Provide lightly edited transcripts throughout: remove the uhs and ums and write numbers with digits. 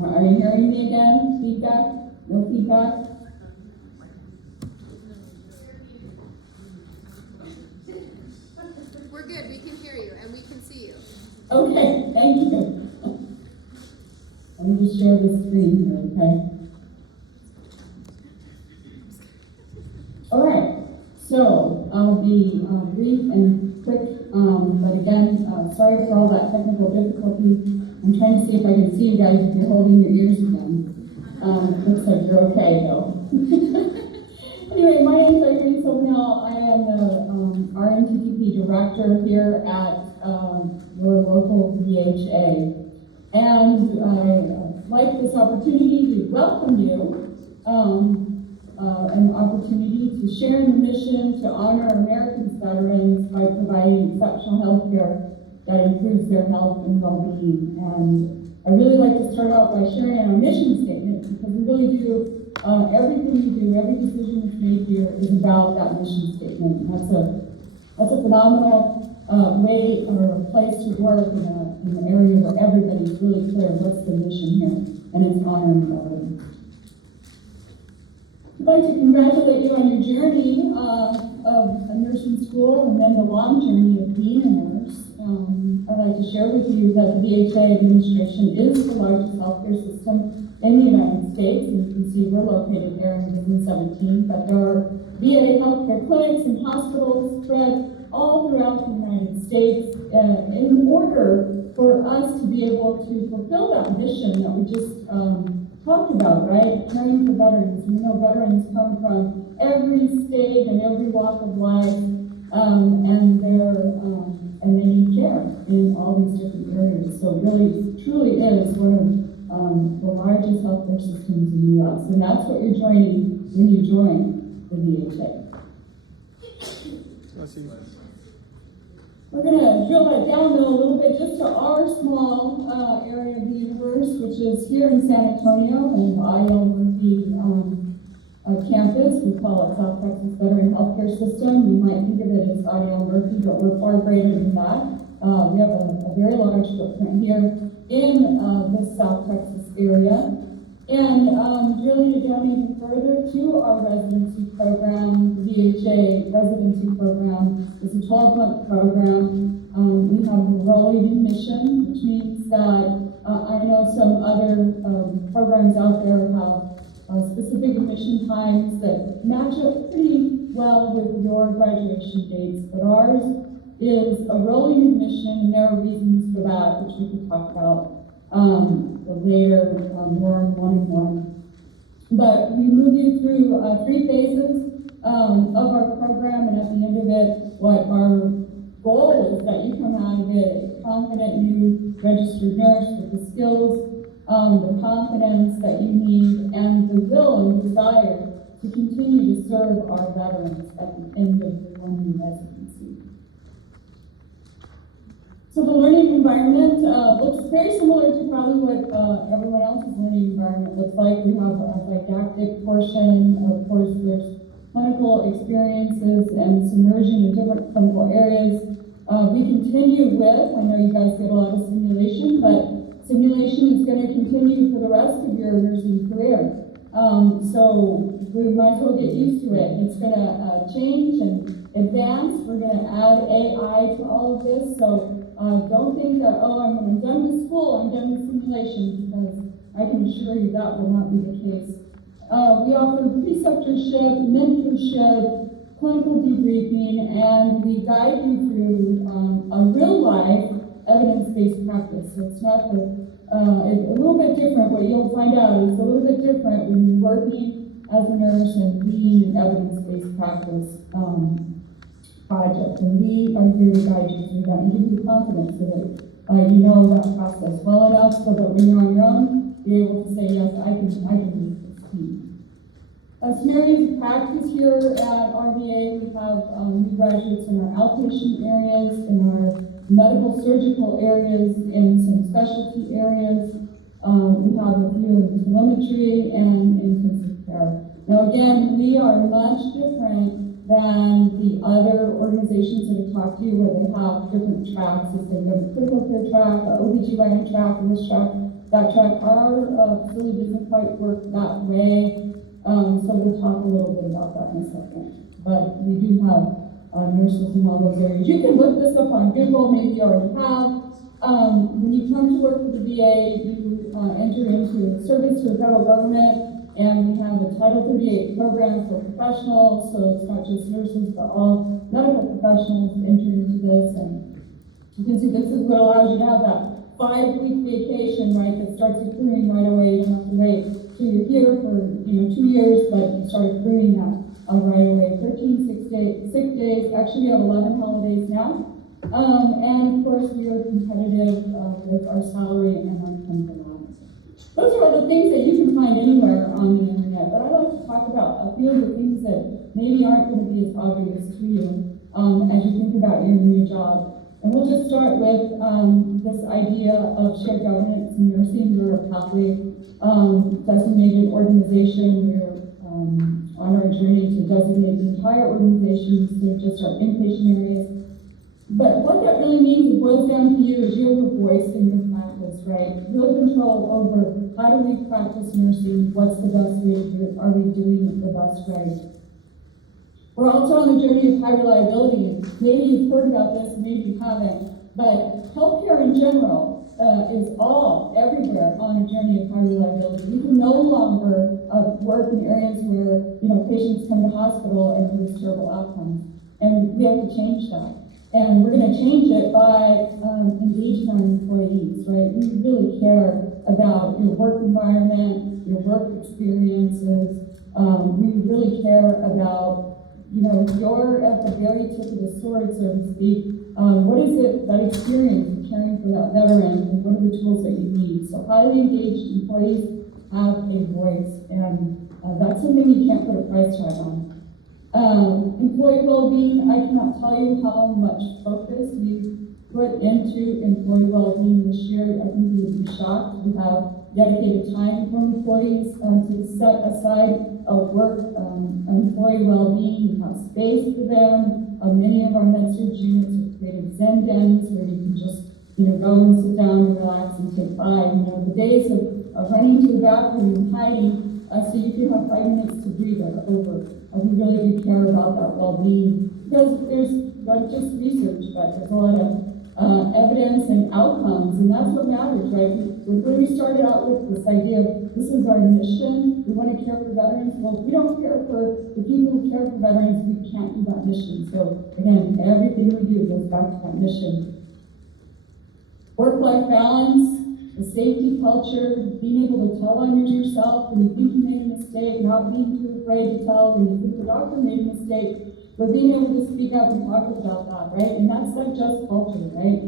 Are you hearing me again? Feedback? No feedback? We're good. We can hear you and we can see you. Okay, thank you. Let me just share the screen here, okay? All right, so I'll be brief and quick, but again, sorry for all that technical difficulty. I'm trying to see if I can see you guys if you're holding your ears again. Looks like you're okay though. Anyway, my name is Irene Sobnell. I am the RNTTP director here at your local VHA. And I'd like this opportunity to welcome you, an opportunity to share in the mission to honor America's veterans by providing exceptional health care that improves their health and well-being. And I really like to start out by sharing our mission statement, because we really do, everything we do, every decision that's made here is about that mission statement. That's a phenomenal way or a place to work in an area where everybody's really clear what's the mission here, and it's honoring veterans. I'd like to congratulate you on your journey of a nursing school and then the long journey of being a nurse. I'd like to share with you that the VHA administration is the largest healthcare system in the United States, and you can see we're located there in Business 17, but there are VA healthcare clinics and hospitals spread all throughout the United States in order for us to be able to fulfill that mission that we just talked about, right? Caring for veterans. We know veterans come from every state and every walk of life, and they need care in all these different areas. So it really, truly is one of the largest healthcare systems in the U.S. And that's what you're joining when you join the VHA. We're going to drill that down though a little bit just to our small area of the universe, which is here in San Antonio and ILMurphy campus. We call it South Texas Veteran Healthcare System. You might think of it as ILMurphy, but we're far greater than that. We have a very large footprint here in the South Texas area. And drilling it down even further to our residency program, the VHA residency program is a 12-month program. We have a rolling mission, which means that I know some other programs out there have specific admission times that match up pretty well with your graduation dates, but ours is a rolling admission, and there are reasons for that, which we can talk about later, more in one-on-one. But we move you through 3 phases of our program, and at the end of it, what our goal is that you come out of it a confident new registered nurse with the skills, the confidence that you need, and the will and desire to continue to serve our veterans at the end of the 1-year residency. So the learning environment looks very similar to probably what everyone else's learning environment looks like. We have a didactic portion. Of course, there's clinical experiences and submersion in different clinical areas. We continue with, I know you guys get a lot of simulation, but simulation is going to continue for the rest of your nursing career. So we might as well get used to it. It's going to change and advance. We're going to add AI to all of this. So don't think that, oh, I'm done with school, I'm done with simulation, because I can assure you that will not be the case. We offer preceptorship, mentorship, clinical debriefing, and we guide you through a real-life evidence-based practice. So it's not it's a little bit different. What you'll find out is a little bit different when you're working as a nurse and leading an evidence-based practice project, and we are here to guide you through that and give you confidence so that you know that process well enough so that when you're on your own, be able to say, yes, I can do this too. Some areas of practice here at RVA, we have new graduates in our outpatient areas, in our medical surgical areas, in some specialty areas. We have a few in telemetry and intensive care. Now again, we are much different than the other organizations that have talked to you, where they have different tracks. If they go to critical care track, OBGYN track, and this track, backtrack. Our facility doesn't quite work that way, so we'll talk a little bit about that in a second. But we do have nurses in all those areas. You can look this up on Google, maybe you already have. When you come to work for the VA, you enter into service to the federal government, and we have the Title 38 program for professionals, so it's not just nurses, but all medical professionals enter into this. And you can see this is what allows you to have that 5-week vacation, right, that starts accruing right away. You don't have to wait till you're here for 2 years, but you start accruing that right away. 13 sick days. Actually, we have 11 holidays now. And of course, we are competitive with our salary and our clinical allowance. Those are the things that you can find anywhere on the internet, but I'd like to talk about a few of the things that maybe aren't going to be as obvious to you as you think about your new job. And we'll just start with this idea of shared governance in nursing. We're a pathway designated organization. We're on our journey to designate the entire organization instead of just our inpatient areas. But what that really means, it boils down to you, is you have a voice in your practice, right? Real control over how do we practice nursing, what's the best way to do it, are we doing it the best way? We're also on the journey of high reliability. Maybe you've heard about this, maybe you haven't, but healthcare in general is everywhere on a journey of high reliability. We can no longer work in areas where patients come to hospital and there's terrible outcomes, and we have to change that. And we're going to change it by engaging our employees, right? We really care about your work environment, your work experiences. We really care about, you're at the very tip of the sword, so to speak. What is it, that experience of caring for that veteran, and what are the tools that you need? So highly engaged employees have a voice, and that's something you can't put a price tag on. Employee well-being, I cannot tell you how much focus we put into employee well-being this year. I think you would be shocked. We have dedicated time for employees to set aside work employee well-being. We have space for them. Many of our med-surg units have created Zen dens where you can just go and sit down and relax and take 5. The days of running to the bathroom and hiding so you can have 5 minutes to breathe are over. We really do care about that well-being, because there's not just research, but there's a lot of evidence and outcomes, and that's what matters, right? When we started out with this idea of this is our mission, we want to care for veterans. Well, if we don't care for the people who care for veterans, we can't do that mission. So again, everything we do goes back to that mission. Work-life balance, the safety culture, being able to tell on yourself when you think you made a mistake, not being too afraid to tell when you think the doctor made a mistake, but being able to speak up and talk about that, right? And that's not just culture, right?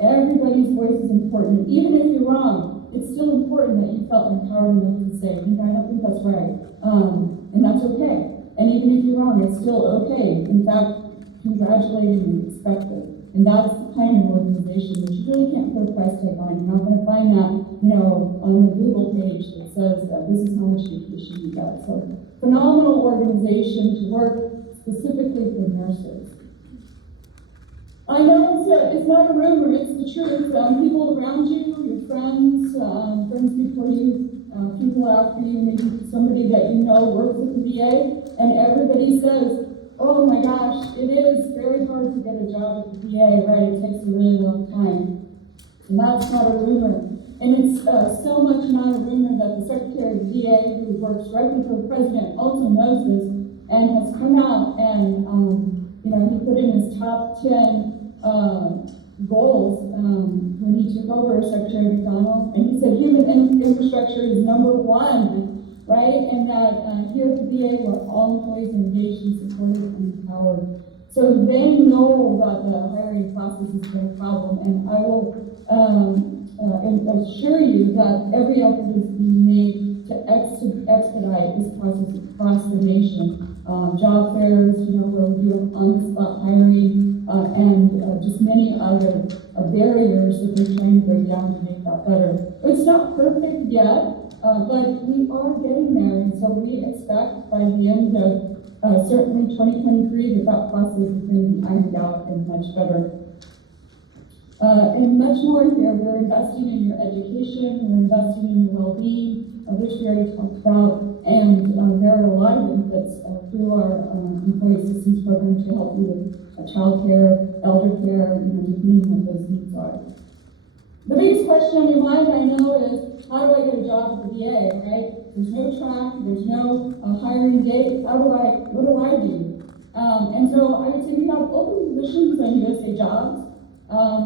Everybody's voice is important. Even if you're wrong, it's still important that you felt empowered enough to say, I don't think that's right. And that's okay. And even if you're wrong, it's still okay. In fact, congratulating and expect it. And that's the kind of organization that you really can't put a price tag on. You're not going to find that, on the Google page that says that this is how much vacation you got. So, phenomenal organization to work specifically for nurses. I know it's not a rumor, it's the truth. People around you, your friends, friends before you, people after you, maybe somebody that you know works at the VA, and everybody says, oh my gosh, it is very hard to get a job at the VA, right? It takes a really long time. And that's not a rumor. And it's so much not a rumor that the Secretary of the VA, who works directly for the President, also knows this and has come out and, he put in his top 10 goals when he took over as Secretary McDonald. And he said human infrastructure is number 1. Right? And that here at the VA, where all employees are engaged and supported and empowered. So they know that the hiring process is no problem, and I will assure you that every effort is being made to expedite this process across the nation. Job fairs, where we do on-the-spot hiring, and just many other barriers that they're trying to break down to make that better. It's not perfect yet. But we are getting there, and so we expect by the end of certainly 2023 that process is going to be ironed out and much better. And much more here, we're investing in your education, we're investing in your well-being, which we already talked about, and there are a lot of benefits through our employee assistance program to help you with childcare, elder care, depending on what those needs are. The biggest question on your mind, I know, is how do I get a job at the VA, right? There's no track, there's no hiring date. What do I do? And so I would say we have open positions on USA Jobs,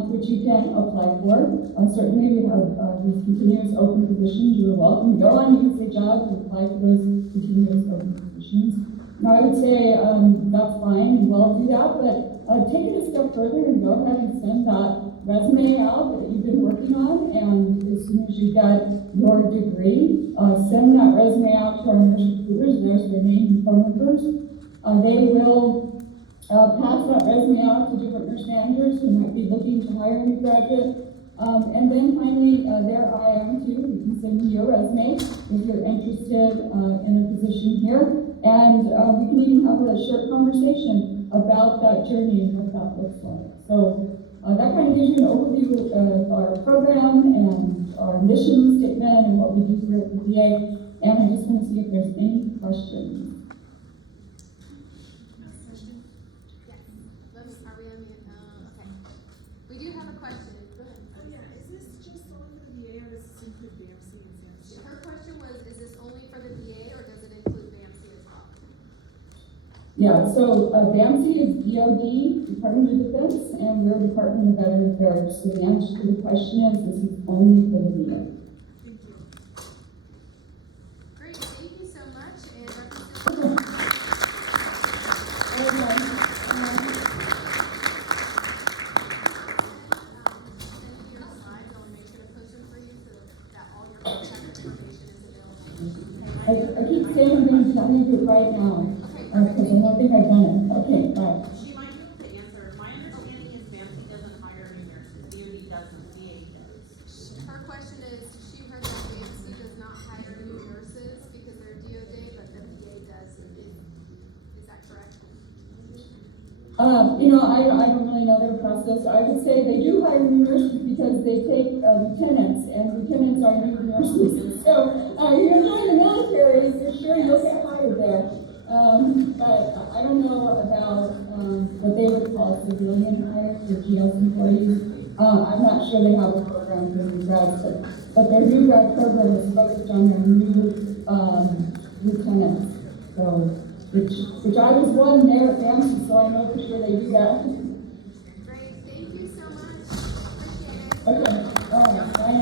which you can apply for. Certainly we have these continuous open positions. You're welcome to go on USA Jobs and apply for those continuous open positions. Now I would say that's fine, well do that, but take it a step further and go ahead and send that resume out that you've been working on, and as soon as you get your degree, send that resume out to our nurse recruiters. There's their name and phone numbers. They will pass that resume out to different nurse managers who might be looking to hire a new graduate. And then finally, there I am too. You can send me your resume if you're interested in a position here. And we can even have a short conversation about that journey and what that looks like. So that kind of gives you an overview of our program and our mission statement and what we do here at the VA. And I just want to see if there's any questions. Are we on mute? Okay. We do have a question. Go ahead. Oh yeah, is this just only for the VA or does this include BMC and CMC? Her question was, is this only for the VA or does it include BAMC as well? Yeah, so BAMC is DOD, Department of Defense, and we're Department of Veterans Affairs. So the answer to the question is this is only for the VA. Thank you. Great, thank you so much. And Representative. Send your slides. I'll make sure to post them for you so that all your contact information is available. I keep saying I'm going to do it right now. Because I don't think I've done it. Okay, bye. She might be able to answer. My understanding is BAMC doesn't hire new nurses. DOD doesn't, VA does. Her question is, she heard that BAMC does not hire new nurses because they're DOD, but the VA does. Is that correct? I don't really know their process. I would say they do hire new nurses because they take lieutenants, and lieutenants are new nurses. So you're not in the military, for sure you'll get hired there. But I don't know about what they would call civilian hire for GS employees. I'm not sure they have a program for new grads, but their new grad program is focused on their new lieutenants. So, which I was one there at BAMC, so I know for sure they do that. Great, thank you so much. Appreciate it. Okay, all right, bye